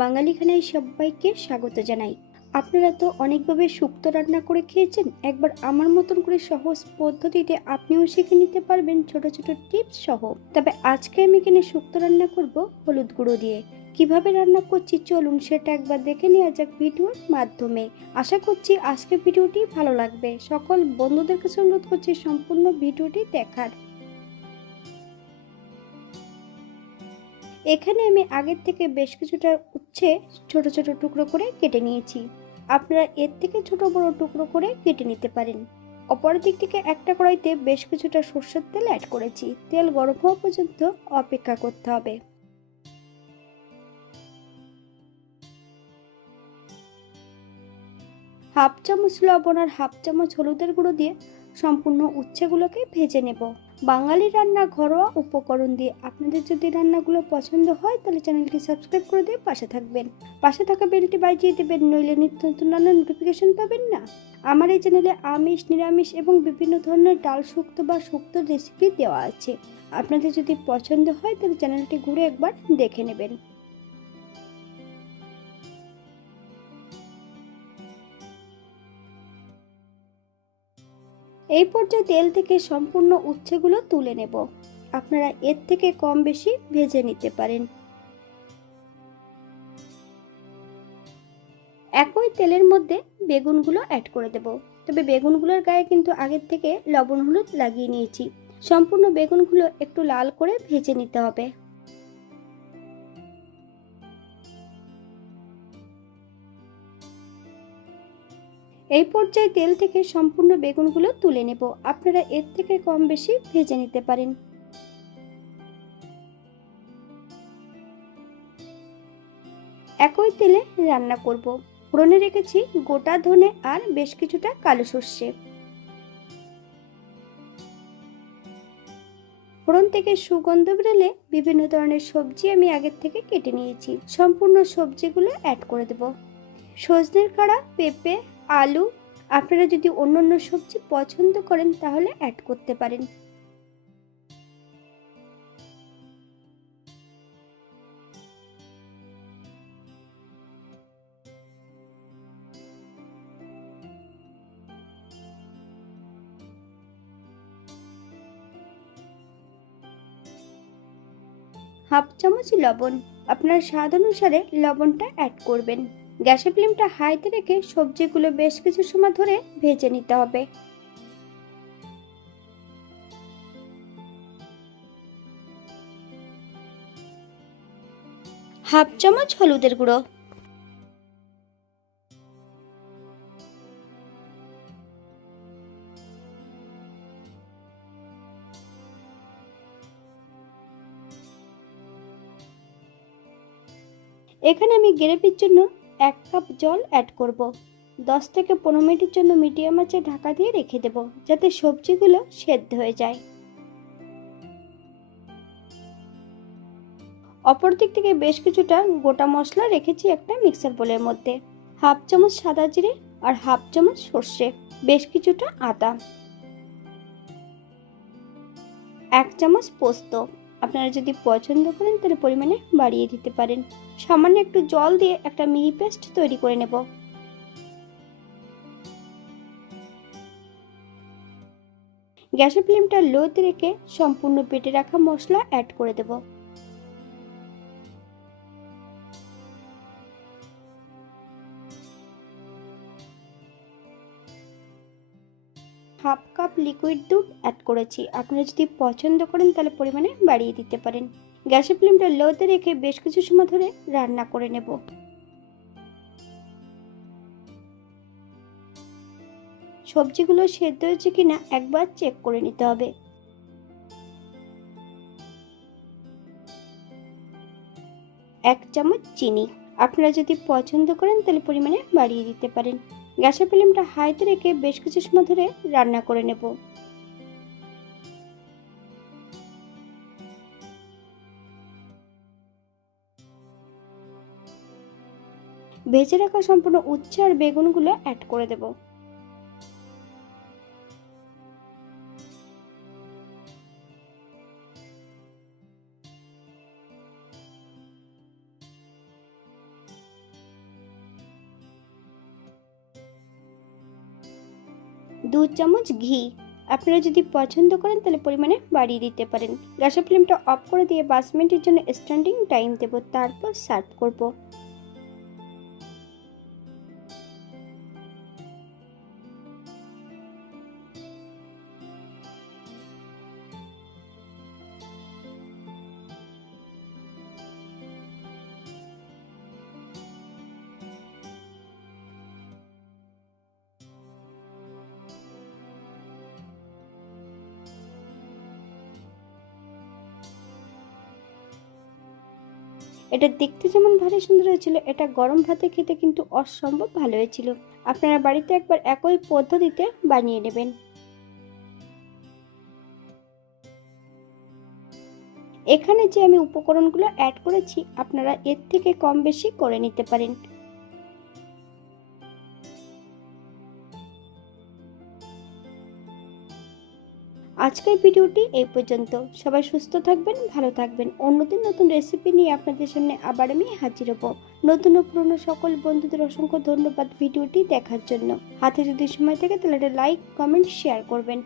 বাঙালি খানায় সবাইকে স্বাগত জানাই। আপনারা তো অনেকভাবে শুক্তো রান্না করে খেয়েছেন। একবার আমার মতন করে সহজ পদ্ধতিতে আপনিও শিখে নিতে পারবেন ছোট ছোট টিপস সহ। তবে আজকে আমি এখানে শুক্তো রান্না করব হলুদ গুঁড়ো দিয়ে। কিভাবে রান্না করছি চলুন সেটা একবার দেখে নেওয়া যাক ভিডিওর মাধ্যমে। আশা করছি আজকের ভিডিওটি ভালো লাগবে। সকল বন্ধুদের কাছে অনুরোধ করছি সম্পূর্ণ ভিডিওটি দেখার। এখানে আমি আগের থেকে বেশ কিছুটা উচ্ছে ছোট ছোট টুকরো করে কেটে নিয়েছি। আপনারা এর থেকে ছোট বড় টুকরো করে কেটে নিতে পারেন। অপর দিক থেকে একটা কড়াইতে বেশ কিছুটা সরষের তেল অ্যাড করেছি। তেল গরম হওয়া পর্যন্ত অপেক্ষা করতে হবে। হাফ চামচ লবণ আর হাফ চামচ হলুদের গুঁড়ো দিয়ে সম্পূর্ণ উচ্ছেগুলোকে ভেজে নেব। বাঙালি রান্না ঘরোয়া উপকরণ দিয়ে। আপনাদের যদি রান্নাগুলো পছন্দ হয় তাহলে চ্যানেলটি সাবস্ক্রাইব করে দিয়ে পাশে থাকবেন। পাশে থাকা বেলটি বাজিয়ে দেবেন, নইলে নিত্য নতুন রান্নার নোটিফিকেশন পাবেন না। আমার এই চ্যানেলে আমিষ, নিরামিষ এবং বিভিন্ন ধরনের ডাল শুক্তো বা শুক্তোর রেসিপি দেওয়া আছে। আপনাদের যদি পছন্দ হয় তাহলে চ্যানেলটি ঘুরে একবার দেখে নেবেন। এই পর্যায়ে তেল থেকে সম্পূর্ণ উচ্ছেগুলো তুলে নেব। আপনারা এর থেকে কম বেশি ভেজে নিতে পারেন। একই তেলের মধ্যে বেগুনগুলো অ্যাড করে দেব। তবে বেগুনগুলোর গায়ে কিন্তু আগের থেকে লবণ হলুদ লাগিয়ে নিয়েছি। সম্পূর্ণ বেগুনগুলো একটু লাল করে ভেজে নিতে হবে। এই পর্যায়ে তেল থেকে সম্পূর্ণ বেগুনগুলো তুলে নেব। আপনারা এর থেকে কম বেশি ভেজে নিতে পারেন। একই তেলে রান্না করব। ফোড়নে রেখেছি গোটা ধনে আর বেশ কিছুটা কালো সর্ষে। ফোড়ন থেকে সুগন্ধ বেরোলে বিভিন্ন ধরনের সবজি আমি আগের থেকে কেটে নিয়েছি। সম্পূর্ণ সবজিগুলো অ্যাড করে দেব। সজনের কাঁড়া, পেঁপে, আলু। আপনারা যদি অন্যান্য সবজি পছন্দ করেন তাহলে অ্যাড করতে পারেন। হাফ চামচ লবণ। আপনার স্বাদ অনুসারে লবণটা অ্যাড করবেন। গ্যাসের ফ্লেমটা হাইতে রেখে সবজিগুলো বেশ কিছু সময় ধরে ভেজে নিতে হবে। হাফ চামচ হলুদের গুঁড়ো। এখানে আমি গ্রেভির জন্য 1 কাপ জল অ্যাড করব। 10 থেকে 15 মিনিটের জন্য মিডিয়াম আঁচে ঢাকা দিয়ে রেখে দেব, যাতে সবজিগুলো সেদ্ধ হয়ে যায়। অপর দিক থেকে বেশ কিছুটা গোটা মশলা রেখেছি একটা মিক্সার বোলের মধ্যে। হাফ চামচ সাদা জিরে আর হাফ চামচ সর্ষে, বেশ কিছুটা আদা, 1 চামচ পোস্ত। আপনারা যদি পছন্দ করেন তাহলে পরিমাণে বাড়িয়ে দিতে পারেন। সামান্য একটু জল দিয়ে একটা মিহি পেস্ট তৈরি করে নেব। গ্যাসের ফ্লেমটা লোতে রেখে সম্পূর্ণ বেটে রাখা মশলা অ্যাড করে দেব। হাফ কাপ লিকুইড দুধ অ্যাড করেছি। আপনারা যদি পছন্দ করেন তাহলে পরিমাণে বাড়িয়ে দিতে পারেন। গ্যাসের ফ্লেমটা লোতে রেখে বেশ কিছু সময় ধরে রান্না করে নেব। সবজিগুলো সেদ্ধ হয়েছে কিনা একবার চেক করে নিতে হবে। 1 চামচ চিনি। আপনারা যদি পছন্দ করেন তাহলে পরিমাণে বাড়িয়ে দিতে পারেন। গ্যাসের ফ্লেমটা হাইতে রেখে বেশ কিছু সময় ধরে রান্না করে নেব। ভেজে রাখা সম্পূর্ণ উচ্ছে আর বেগুনগুলো অ্যাড করে দেব। 2 চামচ ঘি। আপনারা যদি পছন্দ করেন তাহলে পরিমাণে বাড়িয়ে দিতে পারেন। গ্যাসের ফ্লেমটা অফ করে দিয়ে 5 মিনিটের জন্য স্ট্যান্ডিং টাইম দেব, তারপর সার্ভ করব। এটা দেখতে যেমন ভারী সুন্দর হয়েছিল, এটা গরম ভাতে খেতে কিন্তু অসম্ভব ভালো হয়েছিল। আপনারা বাড়িতে একবার একই পদ্ধতিতে বানিয়ে নেবেন। এখানে যে আমি উপকরণগুলো অ্যাড করেছি, আপনারা এর থেকে কম বেশি করে নিতে পারেন। আজকের ভিডিওটি এই পর্যন্ত। সবাই সুস্থ থাকবেন, ভালো থাকবেন। অন্যদিন নতুন রেসিপি নিয়ে আপনাদের সামনে আবার আমি হাজির হব। নতুন ও পুরনো সকল বন্ধুদের অসংখ্য ধন্যবাদ ভিডিওটি দেখার জন্য। হাতে যদি সময় থাকে তাহলে একটা লাইক, কমেন্ট, শেয়ার করবেন।